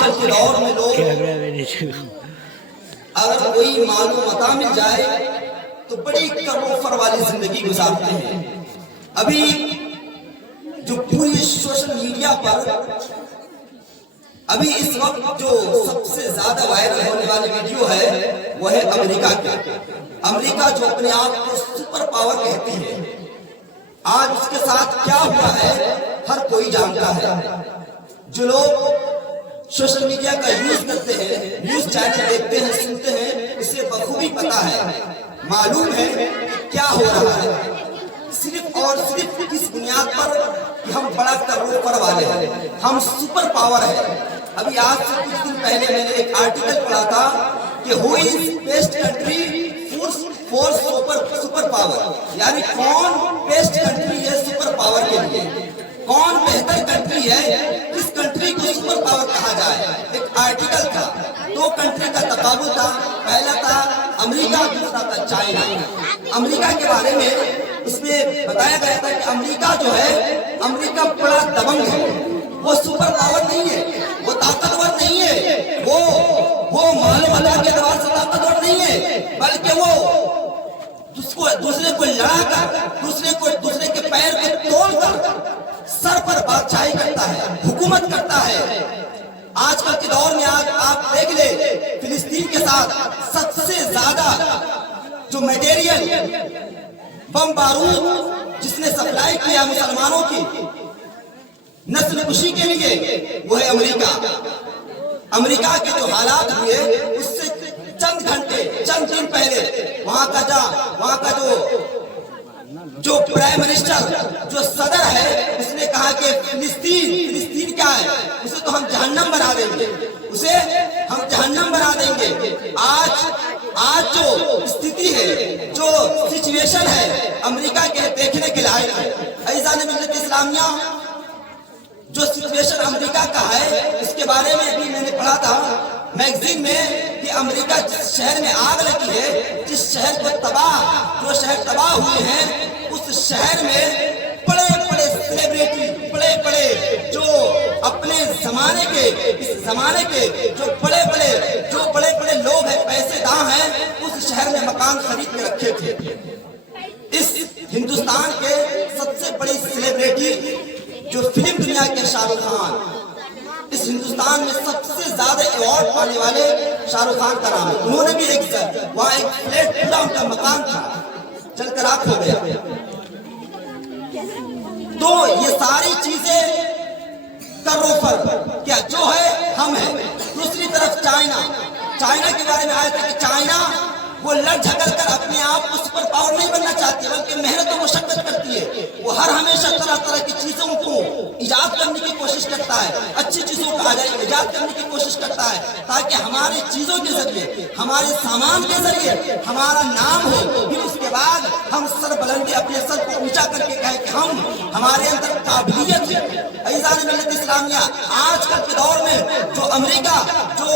کل کے دور میں لوگ اگر کوئی مال و متاع مل جائے تو بڑی کروفر والی زندگی گزارتے ہیں. ابھی جو پوری سوشل میڈیا پر ابھی اس وقت جو سب سے زیادہ وائرل ہونے والی ویڈیو ہے وہ ہے امریکہ کی. امریکہ جو اپنے آپ کو سپر پاور کہتی ہے، آج اس کے ساتھ کیا ہوا ہے ہر کوئی جانتا ہے. جو لوگ سوشل میڈیا کا یوز کرتے ہیں، نیوز چینل دیکھتے ہیں، سنتے ہیں، اسے بخوبی پتا ہے، معلوم ہے کیا ہو رہا ہے. صرف اور صرف اس بنیاد پر کہ ہم بڑا کروڑ والے ہیں، ہم سپر پاور ہیں. ابھی آج سے کچھ دن پہلے میں نے ایک آرٹیکل پڑھا تھا کہ who is best country for super power, یعنی کون بیسٹ کنٹری ہے سپر پاور کے لیے، کون بہتر کنٹری ہے، کس کنٹری کو سپر پاور کہا جائے. ایک آرٹیکل تھا، دو کنٹری کا تقابل تھا، پہلا تھا امریکہ، دوسرا تھا چائنا. امریکہ کے بارے میں اس میں بتایا گیا تھا کہ امریکہ جو ہے، امریکہ بڑا دبنگ ہے، وہ سپر پاور نہیں ہے، وہ طاقتور نہیں ہے، وہ مال و متاع کے اعتبار سے طاقتور نہیں ہے، بلکہ وہ دوسرے کو لڑا کر، دوسرے کے پیر کو توڑ کر سر پر بادشاہی کرتا ہے، حکومت کرتا ہے. آج کل کے دور میں آپ دیکھ لیں، فلسطین کے ساتھ سب سے زیادہ جو میٹیریل بم بارود جس نے سپلائی کیا مسلمانوں کی نسل کشی کے لیے وہ ہے امریکہ. امریکہ کے جو حالات ہوئے اس سے چند دن پہلے وہاں کا جو پرائم منسٹر، جو صدر ہے، اس نے کہا کہ فلسطین کیا ہے، اسے تو ہم جہنم بنا دیں گے. آج جو استھتی ہے، جو سچویشن ہے امریکہ کے دیکھنے کے لائق ہے. عزیزان ملت اسلامیہ، جو سچویشن امریکہ کا ہے اس کے بارے میں ابھی میں نے پڑھا تھا میگزین میں کہ امریکہ جس شہر میں آگ لگی ہے، جس شہر کو جو شہر تباہ ہوئے ہیں، اس شہر میں بڑے سیلیبریٹی، بڑے جو اپنے زمانے کے جو بڑے لوگ ہیں، پیسے داں ہیں، اس شہر میں مکان خرید کے رکھے تھے. اس ہندوستان کے سب سے بڑی سیلیبریٹی جو فلم دنیا کے شاہ رخ خان، اس ہندوستان میں سب سے زیادہ ایوارڈ پانے والے شاہ رخ خان کا نام ہے. انہوں نے بھی وہاں ایک فلیٹ پورا ان کا مکان تھا، جل کر راکھ ہو گیا. تو یہ ساری چیزیں کروفر کیا جو ہے ہم ہیں. دوسری طرف چائنا کے بارے میں آیا تھا کہ چائنا وہ لڑ جھگڑ کر اپنے آپ کو سپر پاور نہیں بننا چاہتی، بلکہ محنت و مشقت کرتی ہے. وہ ہمیشہ طرح کی چیزوں کو ایجاد کرنے کی کوشش کرتا ہے، اچھی چیزوں کو ایجاد کرنے کی کوشش کرتا ہے، تاکہ ہماری چیزوں کے ذریعے، ہمارے سامان کے ذریعے ہمارا نام ہو. پھر اس کے بعد ہم سر بلندی اپنے سر کو اونچا کر کے کہیں کہ ہمارے اندر قابلیت ہے. عزیزان ملت اسلامیہ، آج کل کے دور میں جو امریکہ، جو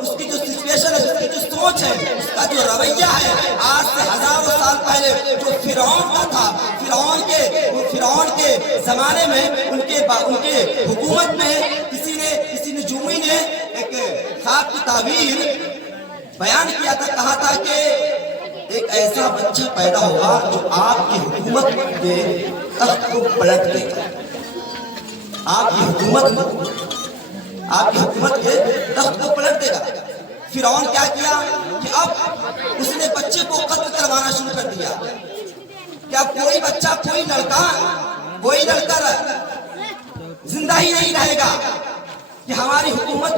اس کی جو سچویشن ہے، اس کی جو سوچ ہے، اس کا جو رویہ ہے، آج سے ہزاروں سال پہلے جو فرعون کا تھا، فرعون کے زمانے میں ان کے حکومت میں کسی نجومی نے ایک خواب کی تعبیر بیان کیا تھا. کہا تھا کہ ایک ایسا بچہ پیدا ہوگا جو آپ کی حکومت کے تخت کو پلٹ دے گا. آپ کی حکومت کے تخت کو پلٹ دے گا. فرعون کیا کیا کہ اب اس نے بچے کو قتل کروانا شروع کر دیا. کیا کوئی بچہ، کوئی لڑکا زندہ ہی نہیں رہے گا کہ ہماری حکومت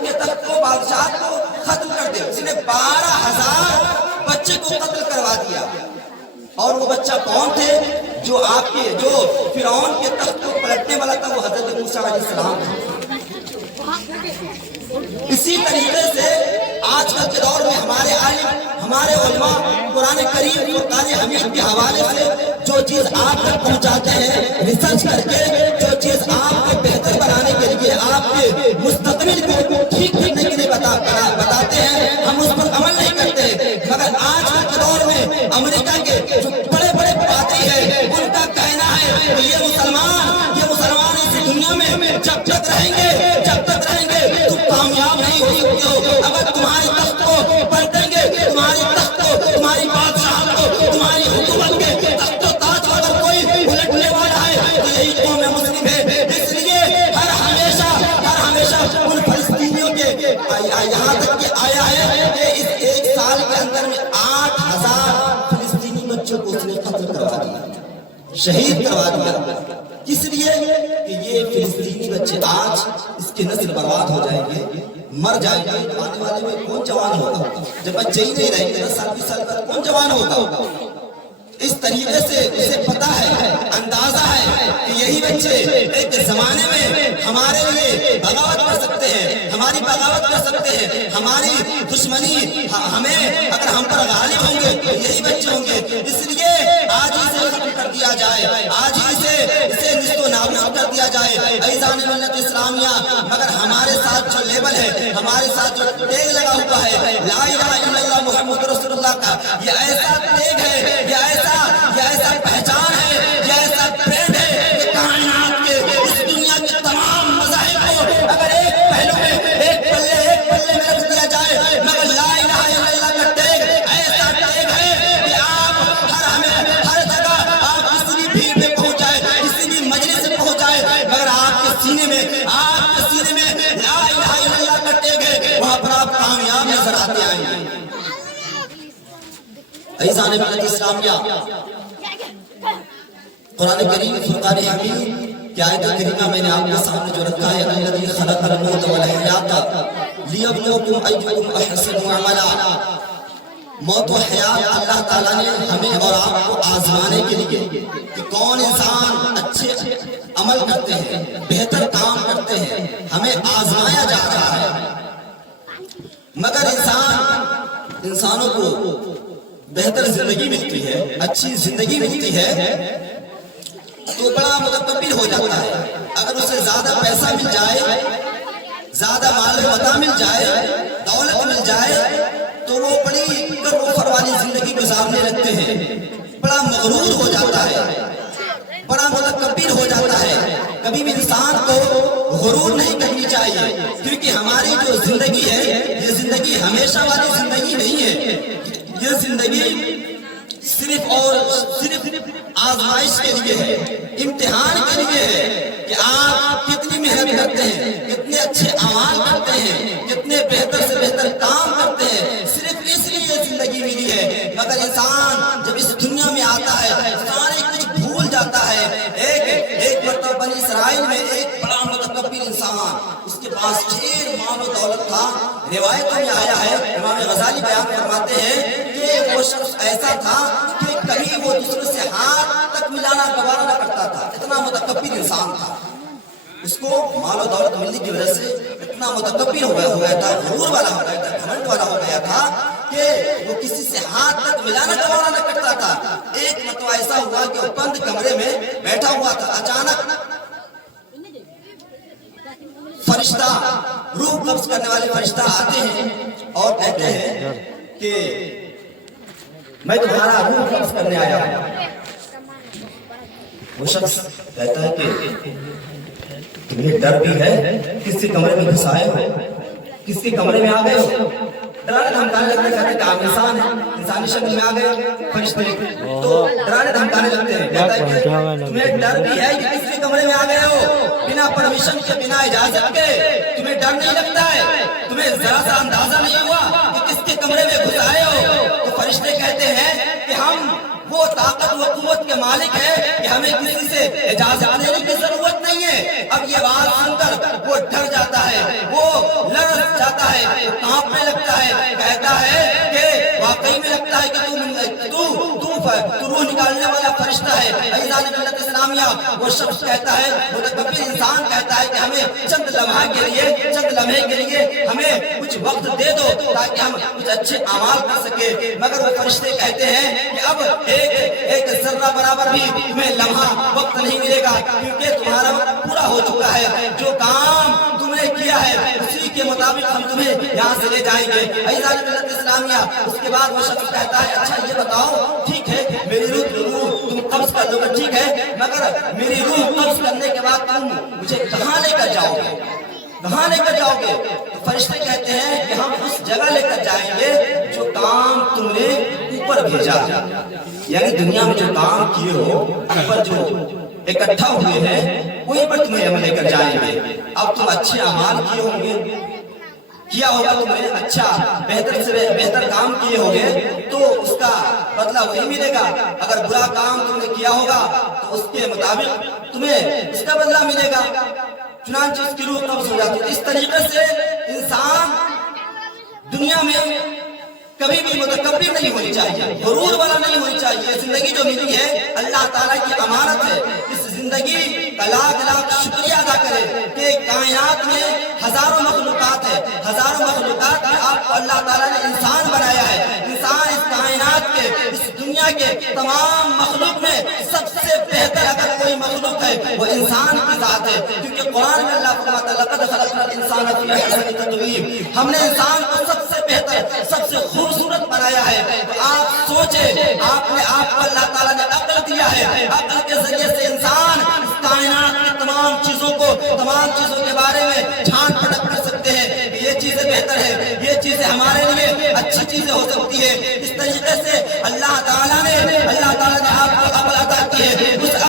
کے تخت کو، بادشاہت کو ختم کر دے. اس نے 12,000 بچے کو قتل کروا دیا. اور وہ بچہ کون تھے؟ جو فرعون کے تخت کو پلٹنے والا تھا، وہ حضرت موسیٰ علیہ السلام تھا. اسی طریقے سے آج کل کے دور میں ہمارے عالم، ہمارے علماء قرآن کریم فرقان حمید کے حوالے سے جو چیز آپ تک پہنچاتے ہیں، ریسرچ کر کے جو چیز آپ کو بہتر بنانے کے لیے، آپ کے مستقبل کو ٹھیک کرنے کے لیے بتاتے ہیں، ہم اس پر عمل نہیں کرتے. مگر آج کل کے دور میں امریکہ کے جو بڑے پادری ہیں، ان کا کہنا ہے کہ یہ مسلمان اس دنیا میں جب تک رہیں گے شہید کروا دیا. کس لیے کہ یہ فلسطینی بچے آج اس کی نسل برباد ہو جائیں گے, مر جائیں گے. آنے والے میں کون جوان ہوگا جب بچے ہی نہیں رہیں گے؟ 10 سال 20 سال بعد کون جوان ہوگا؟ اس طریقے سے اسے پتا ہے, اندازہ ہے کہ یہی بچے ایک زمانے میں ہمارے لیے بغاوت کر سکتے ہیں, ہماری بغاوت کر سکتے ہیں, ہماری دشمنی ہمیں اگر ہم پر غالب ہوں گے تو یہی بچے ہوں گے. اس لیے آج ہی سے ختم کر دیا جائے, آج ہی اسے نست و نابود کر دیا جائے. عزیزان ملت اسلامیہ, مگر ہمارے ساتھ جو لیبل ہے, ہمارے ساتھ جو ٹیگ لگا ہوا ہے لا الہ الا اللہ محمد رسول اللہ کا, یہ ایسا ٹیگ ہے, یہ ایسا پہچان ہے, یہ ایسا برانڈ ہے کہ کائنات کے اس دنیا کے تمام مذاہب کو اگر ایک پہلو میں ایک پلے میں رکھ دیا جائے, مگر لا الہ الا اللہ کا ٹیگ ایسا ٹیگ ہے کہ آپ ہر جگہ آپ کسی بھی بھیڑ میں پہنچ جائے, کسی بھی مجلس میں پہنچ جائے, مگر آپ کے سینے میں لا الہ الا اللہ کا ٹیگ ہے, وہاں پر آپ کامیاب نظر آتے آئیں گے. عزیزان ملت اسلامیہ, قرآن کریم فرقان حمید کی آیت کریمہ میں نے آپ کے سامنے جو رکھا ہے, الذی خلق الموت والحیات لیبلوکم ایکم احسن عملا. موت و حیات اللہ تعالیٰ نے ہمیں اور آپ کو آزمانے کے لیے کہ کون انسان اچھے عمل کرتے ہیں, بہتر کام کرتے ہیں, ہمیں آزمایا جا رہا ہے. مگر انسانوں کو بہتر زندگی ملتی ہے, اچھی زندگی ملتی ہے تو بڑا متکبر ہو جاتا ہے. اگر اسے زیادہ پیسہ مل جائے, زیادہ مال و متاع مل جائے, دولت مل جائے تو وہ بڑی کروفر والی زندگی گزارنے لگتے ہیں, بڑا مغرور ہو جاتا ہے, بڑا متکبر ہو جاتا ہے. کبھی بھی انسان کو غرور نہیں کرنی چاہیے, کیونکہ ہماری جو زندگی ہے یہ زندگی ہمیشہ والی زندگی نہیں ہے. یہ زندگی صرف اور صرف آزمائش کے لیے ہے, امتحان کے لیے ہے کہ آپ کتنی محنت کرتے ہیں, کتنے اچھے اعمال کرتے ہیں, کتنے بہتر سے بہتر کام کرتے ہیں. صرف اس لیے زندگی ملی ہے. مگر انسان جب اس دنیا میں آتا ہے سارے کچھ بھول جاتا ہے. ایک مرتبہ بنی اسرائیل میں ایک بڑا متکبر انسان, اس کے پاس ڈھیر مال و دولت تھا. روایتوں میں آیا ہے, امام غزالی بیان فرماتے ہیں کہ وہ شخص ایسا تھا کہ کبھی وہ دوسرے سے ہاتھ تک ملانا گوارا نہ کرتا تھا, اتنا متکبر انسان تھا. اس کو مال و دولت ملنے کی وجہ سے اتنا متکبر ہو گیا تھا, غرور والا ہو گیا تھا, گھمنڈ والا ہو گیا تھا کہ وہ کسی سے ہاتھ تک ملانا گوارا نہ کرتا تھا. ایک مرتبہ ایسا ہوا کہ وہ بند کمرے میں بیٹھا ہوا تھا, اچانک فرشتہ, روح قبض کرنے والے فرشتہ آتے ہیں اور کہتے ہیں کہ میں تمہارا روح قبض کرنے آیا ہوں. وہ شخص کہتا ہے کہ تمہیں ڈر بھی ہے, کس کے کمرے میں گھس آئے ہو, کس کے کمرے میں آ گئے ہو. ڈرانے دھمکانے لگتے ہیں کہ آپ انسان ہیں, انسانی شکل میں آ گئے فرشتے, تو ڈرانے دھمکانے لگتے ہیں. کہتا ہے کہ تمہیں ڈر بھی ہے کہ کس کے کمرے میں آ گئے ہو, بنا پرمیشن کے, بنا اجازت کے. تمہیں ڈر نہیں لگتا ہے, تمہیں ذرا سا اندازہ نہیں ہوا کہ کس کے کمرے میں گھس آئے ہو. تو فرشتے کہتے ہیں کہ ہم وہ طاقت و قوت کے مالک ہے کہ ہمیں کسی سے اجازت لینے کی ضرورت نہیں ہے. اب یہ بات سن کر وہ ڈر جاتا ہے, وہ لرز جاتا ہے, کانپنے لگتا ہے. کہتا ہے کہ واقعی میں لگتا ہے کہ تو روح نکالنے والا فرشتہ ہے. عزیزان ملت اسلامیہ, وہ شخص کہتا ہے, متکبر انسان کہتا ہے کہ ہمیں چند لمحے کے لیے ہمیں کچھ وقت دے دو تاکہ ہم کچھ اچھے اعمال کر سکے. مگر وہ فرشتے کہتے ہیں کہ اب ایک ذرہ برابر بھی تمہیں لمحہ وقت نہیں ملے گا, کیونکہ تمہارا وقت پورا ہو چکا ہے. جو کام تم نے کیا ہے اسی کے مطابق ہم تمہیں یہاں سے لے جائیں گے. عزیزان ملت اسلامیہ, اس کے بعد وہ شخص کہتا ہے اچھا یہ بتاؤ, ٹھیک ہے میری روح تم قبض کر لو گے, ٹھیک ہے, مگر میری روح قبض کرنے کے بعد تم مجھے کہاں لے کر جاؤ گے, کہاں لے کر جاؤ گے. تو فرشتے کہتے ہیں کہ ہم اس جگہ لے کر جائیں گے جو کام تم نے اوپر بھیجا, یعنی دنیا میں جو کام کیے ہو اوپر جو اکٹھا ہوئے ہیں وہیں پر تمہیں ہم لے کر جائیں گے. اب تم اچھے اعمال کیے ہوں گے, کیا ہوگا تم نے، اچھا بہتر سے بہتر کام کیے ہوگے تو اس کا بدلہ وہی ملے گا، اگر برا کام تم نے کیا ہوگا تو اس کے مطابق تمہیں اس کا بدلہ ملے گا۔ چنانچہ اس کی روح قبض ہو جاتی ہے۔ اس طریقے سے انسان دنیا میں کبھی بھی متکبر نہیں ہونی چاہیے، غرور والا نہیں ہونی چاہیے۔ زندگی جو ملی ہے اللہ تعالیٰ کی امانت ہے، اس زندگی کا لاکھ لاکھ شکریہ ادا کرے کہ کائنات میں ہزاروں مخلوقات ہے، ہزاروں مخلوقات میں آپ کو اللہ تعالیٰ نے انسان بنایا ہے۔ انسان اس کائنات کے، اس دنیا کے تمام مخلوق میں سب سے بہتر اگر کوئی مخلوق ہے وہ انسان کی ذات ہے، کیونکہ قرآن میں اللہ فرماتا ہے لقد خلقنا الانسان فی احسن تقویم، ہم نے انسان کو سب سے بہتر، سب سے خوبصورت بنایا ہے۔ تو آپ سوچیں، آپ نے آپ کو اللہ تعالیٰ نے عقل دیا ہے، عقل کے ذریعے سے انسان اس کائنات کی تمام چیزوں کو، تمام چیزوں کے بارے میں چھان پھٹک کر سکتے ہیں کہ یہ چیزیں بہتر ہے، یہ چیزیں ہمارے لیے اچھی چیزیں ہو سکتی ہے۔ اس طریقے سے اللہ تعالیٰ نے